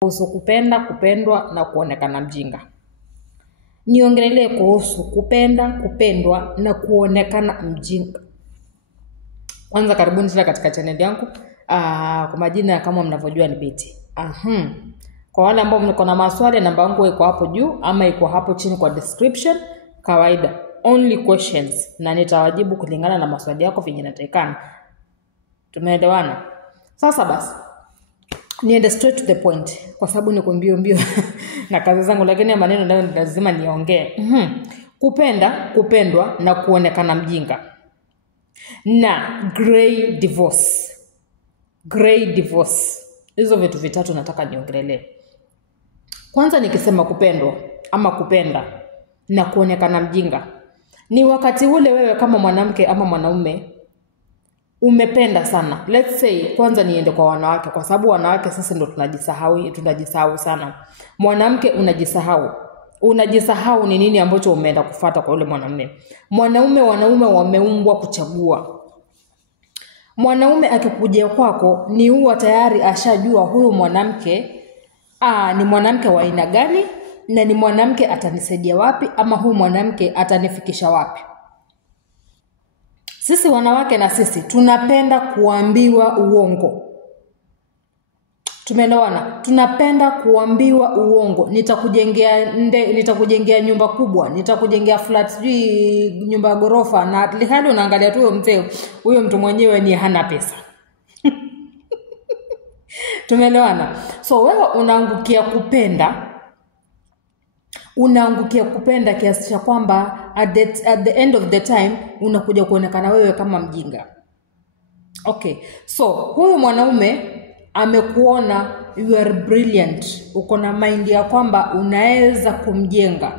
kuhusu kupenda, kupendwa na kuonekana mjinga. Niongelee kuhusu kupenda, kupendwa na kuonekana mjinga. Kwanza karibuni sana katika channel yangu. Kwa majina kama mnavyojua ni Betty. Kwa wale ambao mko na maswali, namba yangu iko hapo juu ama iko hapo chini kwa description. Kawaida, only questions, na nitawajibu kulingana na maswali yako vyenye natakikana. Tumeelewana? Sasa basi niende straight to the point kwa sababu niko mbio na kazi zangu, lakini maneno ndio lazima niongee. Kupenda, kupendwa na kuonekana mjinga. Na grey divorce. Grey divorce. Hizo vitu vitatu nataka niongelee. Kwanza nikisema kupendwa ama kupenda na kuonekana mjinga, ni wakati ule wewe kama mwanamke ama mwanaume umependa sana. Let's say kwanza niende kwa wanawake, kwa sababu wanawake sisi ndo tunajisahau sana. Mwanamke unajisahau ni nini ambacho umeenda kufuata kwa yule mwanamume. Wanaume wameumbwa kuchagua. Mwanaume akikuja kwako ni huwa tayari ashajua huyu mwanamke ni mwanamke wa aina gani na ni mwanamke atanisaidia wapi, ama huyu mwanamke atanifikisha wapi. Sisi wanawake na sisi tunapenda kuambiwa uongo. Tumeelewana? Tunapenda kuambiwa uongo. Nitakujengea nyumba kubwa, nitakujengea flat, nyumba gorofa, na hali unaangalia tu huyo mtu mwenyewe ni hana pesa. Tumeelewana? So wewe unaangukia kupenda kiasi cha kwamba at the end of the time unakuja kuonekana wewe kama mjinga. Okay. So huyu mwanaume amekuona you are brilliant. Uko na mind ya kwamba unaweza kumjenga.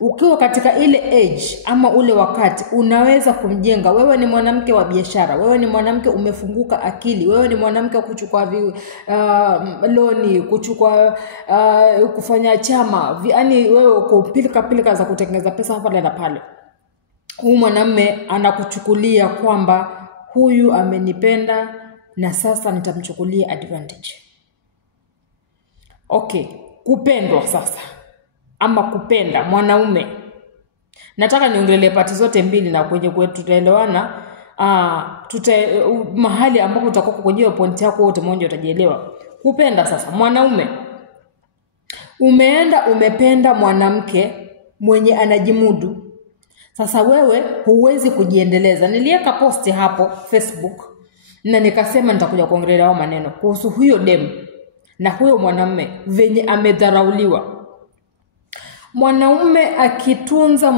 Ukiwa katika ile age ama ule wakati unaweza kumjenga. Wewe ni mwanamke wa biashara, wewe ni mwanamke umefunguka akili, wewe ni mwanamke kuchukua loni, kuchukua kufanya chama, yani wewe uko pilika za kutengeneza pesa hapa na pale. Huyu mwanamume anakuchukulia kwamba huyu amenipenda na sasa nitamchukulia advantage. Okay, kupendwa sasa ama kupenda mwanaume. Nataka niongelee pati zote mbili, na kwenye kwetu tutaelewana. Mahali ambapo utakuwa kwenye point yako wote mmoja utajielewa. Kupenda sasa mwanaume. Umependa mwanamke mwenye anajimudu. Sasa wewe huwezi kujiendeleza. Niliweka posti hapo Facebook na nikasema nitakuja kuongelea hao maneno kuhusu huyo demu na huyo mwanamume venye amedharauliwa. Mwanaume akitunza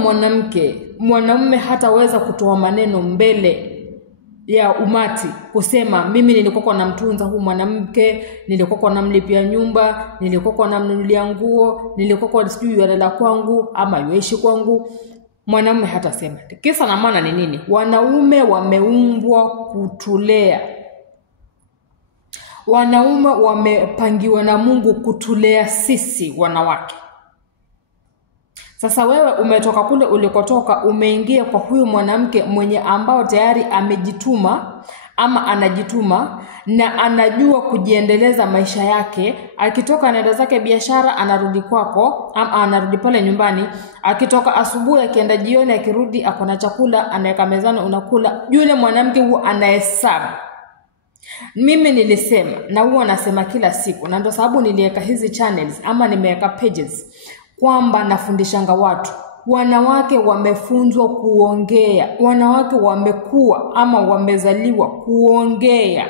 mwanamume hataweza kutoa maneno mbele ya umati kusema mimi nilikuwa namtunza huyu mwanamke, nilikuwa namlipia nyumba, nilikuwa namnunulia nguo, nilikuwa sijui yalala kwangu ama yuishi kwangu. Mwanamume hatasema. Kisa na maana ni nini? Wanaume wameumbwa kutulea. Wanaume wamepangiwa na Mungu kutulea sisi wanawake. Sasa wewe umetoka kule ulikotoka, umeingia kwa huyu mwanamke mwenye ambao tayari amejituma ama anajituma na anajua kujiendeleza maisha yake. Akitoka anaenda zake biashara, anarudi kwako ama anarudi pale nyumbani. Akitoka asubuhi akienda jioni, akirudi akona chakula anaweka mezani unakula. Yule mwanamke huwa anahesabu. Mimi nilisema na huwa nasema kila siku, na ndio sababu niliweka hizi channels ama nimeweka pages kwamba nafundishanga watu. Wanawake wamefunzwa kuongea. Wanawake wamekuwa ama wamezaliwa kuongea.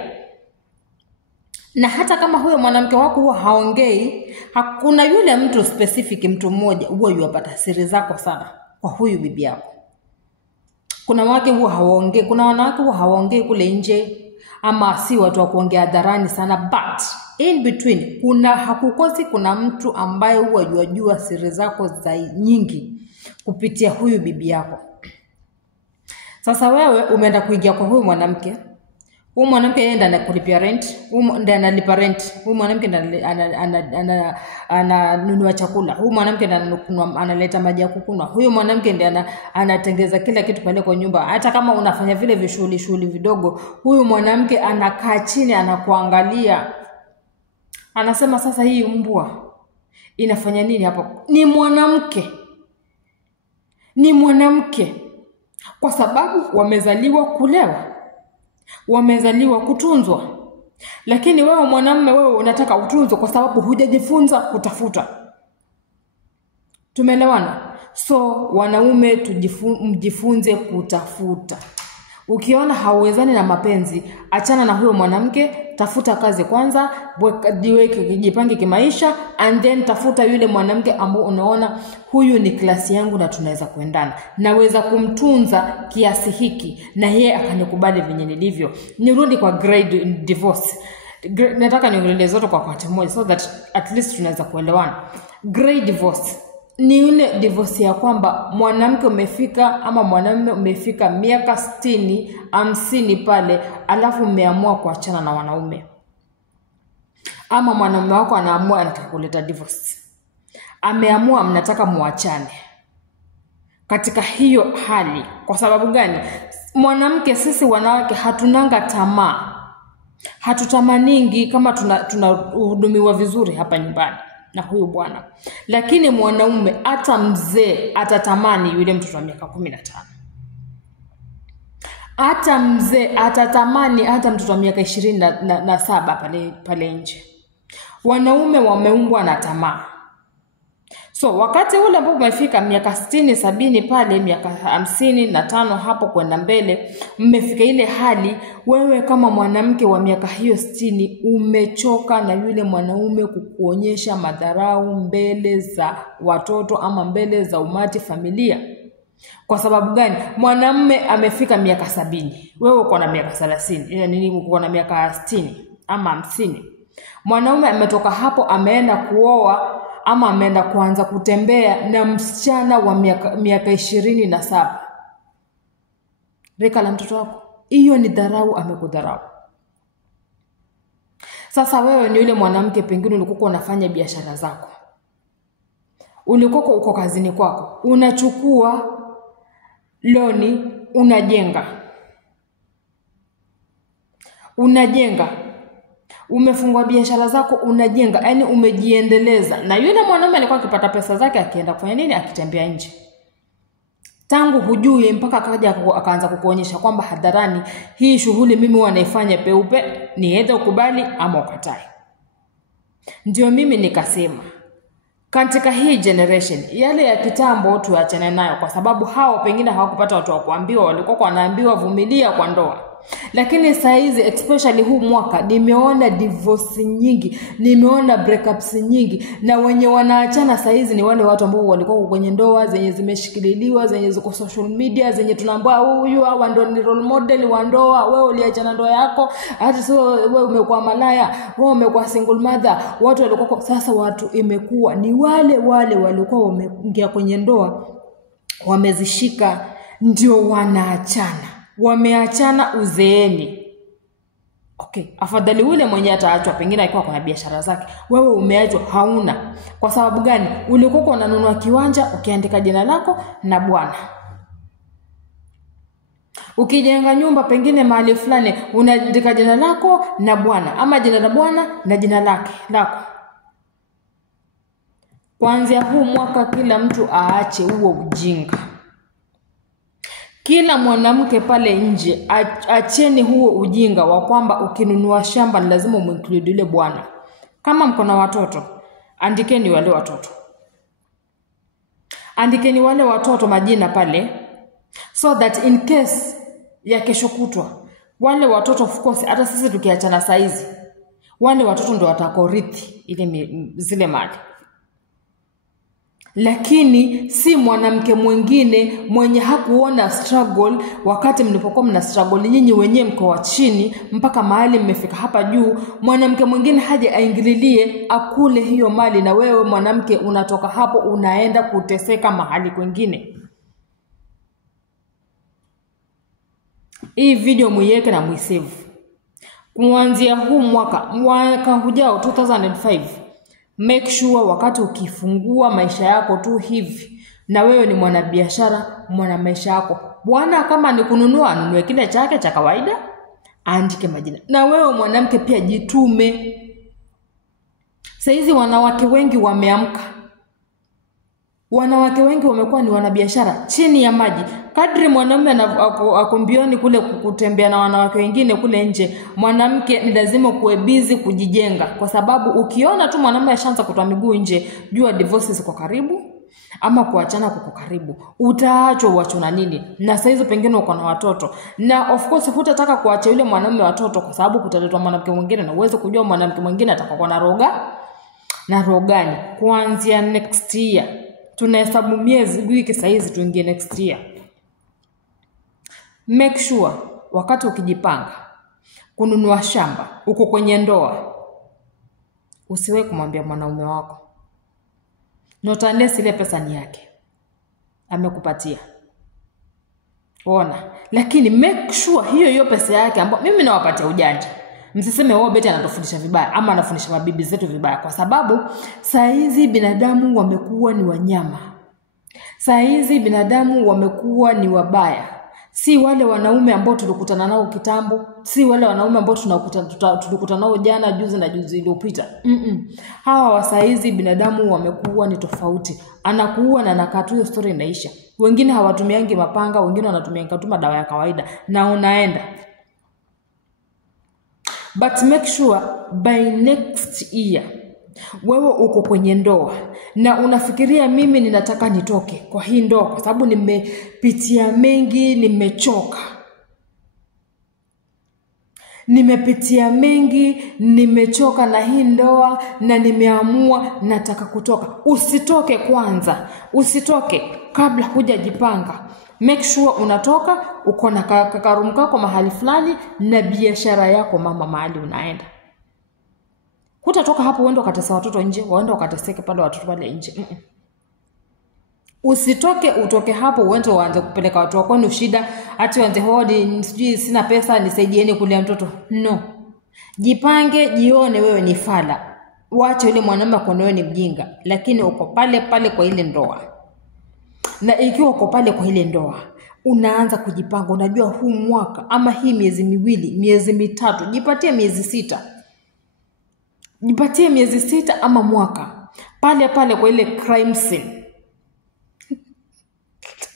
Na hata kama huyo mwanamke wako huwa haongei, hakuna yule mtu specific, mtu mmoja huwa yupata siri zako sana kwa huyu bibi yako. Kuna wanawake huwa hawaongei, kuna wanawake huwa hawaongei kule nje ama si watu wa kuongea hadharani sana, but in between kuna mtu ambaye huwa yajua siri zako za nyingi kupitia huyu bibi yako. Sasa wewe umeenda kuingia kwa huyu mwanamke. Huyu mwanamke yeye ndiye anakulipia rent, ndiye analipa rent. Huyu mwanamke ndiye ananunua chakula. Huyu mwanamke ndiye analeta maji ya kukunywa. Huyu mwanamke ndiye anatengeza kila kitu pale kwa nyumba. Hata kama unafanya vile vishughuli vidogo, huyu mwanamke anakaa chini anakuangalia Anasema sasa hii mbwa inafanya nini hapo? Ni mwanamke. Kwa sababu wamezaliwa kulewa, wamezaliwa kutunzwa. Lakini wewe mwanamume, wewe unataka utunzwe kwa sababu hujajifunza kutafuta. Tumeelewana? So wanaume mjifunze kutafuta. Ukiona hauwezani na mapenzi, achana na huyo mwanamke, tafuta kazi kwanza, jipange kimaisha, and then tafuta yule mwanamke ambao unaona huyu ni klasi yangu na tunaweza kuendana. Naweza kumtunza kiasi hiki na yeye akanikubali venye nilivyo. Nirudi kwa grade divorce. Nataka niongelee zote kwa wakati mmoja so that at least tunaweza kuelewana. Grade divorce ni ile divorce ya kwamba mwanamke umefika ama mwanamume umefika miaka 60, 50 pale, alafu mmeamua kuachana na wanaume. Ama mwanamume wako anaamua anataka kuleta divorce. Ameamua mnataka muachane. Katika hiyo hali, kwa sababu gani? Mwanamke, sisi wanawake hatunanga tamaa. Hatutamaningi kama tunahudumiwa vizuri hapa nyumbani na huyu bwana. Lakini mwanaume hata mzee atatamani yule mtoto wa miaka 15. Hata mzee atatamani hata mtoto wa miaka 27 pale nje. Wanaume wameumbwa na tamaa. So wakati ule ambapo umefika miaka 60, 70 pale, miaka 55 hapo kwenda mbele, mmefika ile hali, wewe kama mwanamke wa miaka hiyo 60 umechoka na yule mwanaume kukuonyesha madharau mbele za watoto ama mbele za umati familia. Kwa sababu gani? Mwanamume amefika miaka 70, wewe uko na miaka 30, yani uko na miaka 60 ama 50. Mwanaume ametoka hapo ameenda kuoa ama ameenda kuanza kutembea na msichana wa miaka 27. Reka la mtoto wako. Hiyo ni dharau, amekudharau. Sasa wewe ni yule mwanamke, pengine ulikuwa unafanya biashara zako. Ulikuwa uko kazini kwako. Unachukua loni, unajenga. Umefungua biashara zako, unajenga, yani umejiendeleza. Na yule mwanamume alikuwa akipata pesa zake akienda kufanya nini? Akitembea nje. Tangu hujui mpaka akaanza kukuonyesha kwamba hadharani, hii shughuli mimi wanaifanya peupe, ni either ukubali ama ukatae. Ndio mimi nikasema, katika hii generation, yale ya kitambo tuachane nayo, kwa sababu hao pengine hawakupata watu wa kuambiwa, walikuwa wanaambiwa vumilia kwa ndoa. Lakini saizi, especially huu mwaka, nimeona divorce nyingi, nimeona breakups nyingi, na wenye wanaachana saizi ni wale watu ambao walikuwa kwenye ndoa zenye zimeshikililiwa, zenye ziko social media, zenye tunaambia huyu hawa ndio ni role model wa ndoa. Wewe uliachana ndoa yako, hata sio wewe umekuwa malaya, wewe umekuwa single mother. Watu walikuwa sasa, watu imekuwa ni wale walikuwa wameingia kwenye ndoa, wamezishika, ndio wanaachana. Wameachana uzeeni. Okay, afadhali ule mwenye ataachwa pengine akiwa kuna biashara zake. Wewe umeachwa hauna. Kwa sababu gani? Ulikuwa unanunua kiwanja ukiandika jina lako na bwana. Ukijenga nyumba pengine mahali fulani unaandika jina lako na bwana, ama jina la bwana na jina lako. Kuanzia huu mwaka kila mtu aache huo ujinga. Kila mwanamke pale nje, acheni huo ujinga wa kwamba ukinunua shamba ni lazima umuinclude yule bwana. Kama mko na watoto, andikeni wale watoto. Andikeni wale watoto majina pale, so that in case ya kesho kutwa, wale watoto of course, hata sisi tukiachana saizi, wale watoto ndio watakorithi zile mali. Lakini si mwanamke mwingine mwenye hakuona struggle wakati mlipokuwa mna struggle nyinyi wenyewe mko wa chini mpaka mahali mmefika hapa juu. Mwanamke mwingine haje aingililie akule hiyo mali, na wewe mwanamke unatoka hapo unaenda kuteseka mahali kwingine. Hii video muiweke na muisave. Kuanzia huu mwaka hujao 2005, make sure wakati ukifungua maisha yako tu hivi, na wewe ni mwanabiashara, mwana maisha yako, bwana kama ni kununua anunue kile chake cha kawaida, andike majina. Na wewe mwanamke pia jitume. Saizi wanawake wengi wameamka. Wanawake wengi wamekuwa ni wanabiashara chini ya maji. Kadri mwanamume ako mbioni kule kutembea na wanawake wengine kule nje, mwanamke ni lazima kuwe busy kujijenga, kwa sababu ukiona tu mwanamume ashaanza kutoa miguu nje, jua divorce ziko karibu ama kuachana kuko karibu. Utaachwa uachwe na nini? Na saizi pengine uko na watoto. Na of course hutataka kuacha yule mwanamume watoto, kwa sababu kutaletwa mwanamke mwingine na uweze kujua mwanamke mwingine atakuwa na roho gani. Kuanzia next year, tunahesabu miezi, wiki saizi tuingie next year. Make sure wakati ukijipanga kununua shamba, uko kwenye ndoa, usiwe kumwambia mwanaume wako not unless ile pesa ni yake amekupatia. Ona, lakini make sure hiyo pesa yake ambayo mimi nawapatia ujanja. Msiseme wao Betty anatufundisha vibaya ama anafundisha mabibi zetu vibaya, kwa sababu saizi binadamu wamekuwa ni wanyama. Saizi binadamu wamekuwa ni wabaya. Si wale wanaume ambao tulikutana nao kitambo, si wale wanaume ambao tulikutana nao jana, juzi na juzi iliyopita. Hawa wa saizi binadamu wamekuwa ni tofauti. Anakuua na nakatu, hiyo story inaisha. Wengine hawatumiangi mapanga, wengine wanatumia katuma dawa ya kawaida na unaenda. But make sure by next year wewe uko kwenye ndoa na unafikiria mimi ninataka nitoke kwa hii ndoa kwa sababu nimepitia mengi, nimechoka na hii ndoa na nimeamua nataka kutoka. Usitoke kwanza. Usitoke kabla hujajipanga. Make sure unatoka, uko na karum kako mahali fulani na biashara yako mama mahali unaenda. Hutatoka hapo uende ukatesa watoto nje, waende ukateseke pale watoto pale nje. Usitoke utoke hapo uende uanze kupeleka watu wako ni shida, ati uanze hodi sijui sina pesa nisaidieni kulea mtoto. No. Jipange, jione wewe ni fala. Waache yule mwanamume kwa wewe ni mjinga, lakini uko pale kwa ile ndoa. Na ikiwa uko pale kwa ile ndoa, unaanza kujipanga, unajua huu mwaka ama hii miezi miwili, miezi mitatu, jipatie miezi 6. Jipatie miezi 6 ama mwaka. Pale kwa ile crime scene.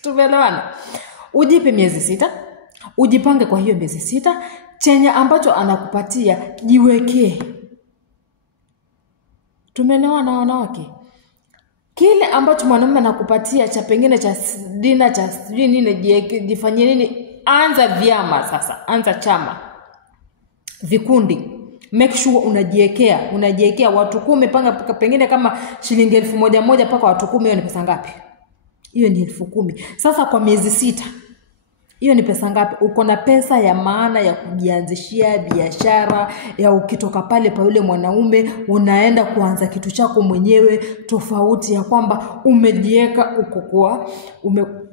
Tumeelewana? Ujipe miezi 6, ujipange kwa hiyo miezi 6, chenye ambacho anakupatia jiwekee. Tumeelewana wanawake? Kile ambacho mwanamume anakupatia cha pengine cha dina cha nini jifanyie nini, anza vyama sasa, anza chama, vikundi. Make sure unajiwekea watu 10, panga pengine kama shilingi 1,000 paka watu 10, hiyo ni pesa ngapi? Hiyo ni 10,000. Sasa kwa miezi 6 hiyo ni pesa ngapi? Uko na pesa ya maana ya kujianzishia biashara, ya ukitoka pale pa yule mwanaume unaenda kuanza kitu chako mwenyewe, tofauti ya kwamba umejiweka ukokoa.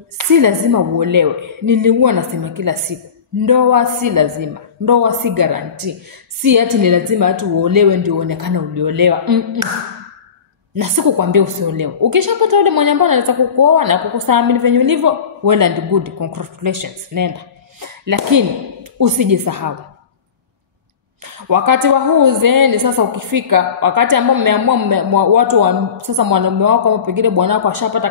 Si lazima uolewe. Nilihuwa nasema kila siku, ndoa si lazima, ndoa si guarantee. Si ati ni lazima ati uolewe ndio uonekane uliolewa. Na siku kuambia usiolewe. Ukishapata yule mwenye ambaye anaweza kukuoa na kukusamili venye ulivyo, well and good, congratulations, nenda. Lakini usijisahau. Wakati wa huu uzeeni sasa ukifika, wakati ambao mmeamua watu sasa mwanamume wako au pengine bwana wako ashapata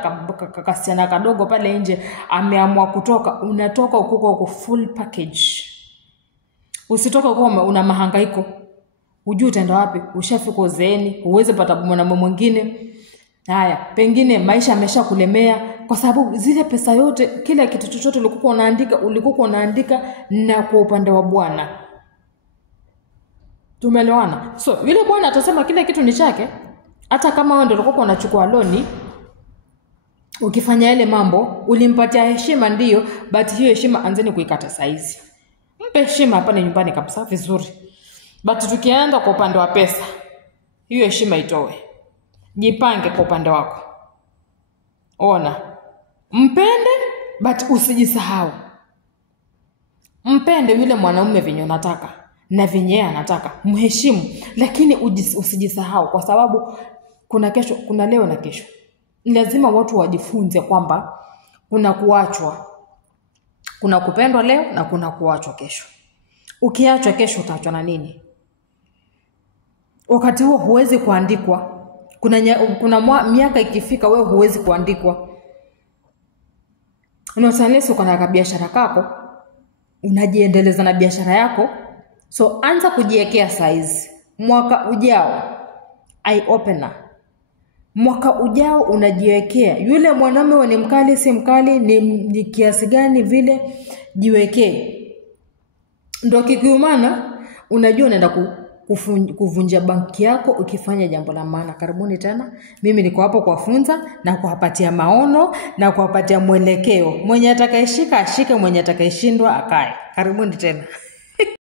kasichana kadogo pale nje, ameamua kutoka, unatoka uko full package. Usitoka uko una mahangaiko. Ujue utaenda wapi? Ushafika uzeeni, uweze pata mwanamume mwingine. Haya, pengine maisha yameshakulemea kwa sababu zile pesa yote, kila kitu chochote ulikuwa unaandika na kwa upande wa bwana. Tumeelewana? So, yule bwana atasema kila kitu ni chake, hata kama wewe ndio ulikuwa unachukua loni. Ukifanya yale mambo, ulimpatia heshima ndio, but hiyo heshima anzeni kuikata saizi. Mpe heshima hapa nyumbani kabisa vizuri. But tukienda kwa upande wa pesa, hiyo heshima itoe. Jipange kwa upande wako. Ona. Mpende but usijisahau. Mpende yule mwanaume venye unataka na venye anataka. Mheshimu, lakini usijisahau kwa sababu kuna kesho, kuna leo na kesho. Lazima watu wajifunze kwamba kuna kuachwa. Kuna kupendwa leo na kuna kuachwa kesho. Ukiachwa kesho utaachwa na nini? wakati huo huwezi kuandikwa. Kuna miaka ikifika wewe huwezi kuandikwa. Unasanlesi uko na biashara kako, unajiendeleza na biashara yako. So anza kujiwekea size. Mwaka ujao eye opener. Mwaka ujao unajiwekea. Yule mwanamume ni mkali si mkali, ni kiasi gani vile, jiwekee. Ndio kikiumana unajua unaenda kuvunja banki yako ukifanya jambo la maana. Karibuni tena. Mimi niko hapo kuwafunza na kuwapatia maono na kuwapatia mwelekeo. Mwenye atakayeshika ashike, mwenye atakayeshindwa akae. Karibuni tena.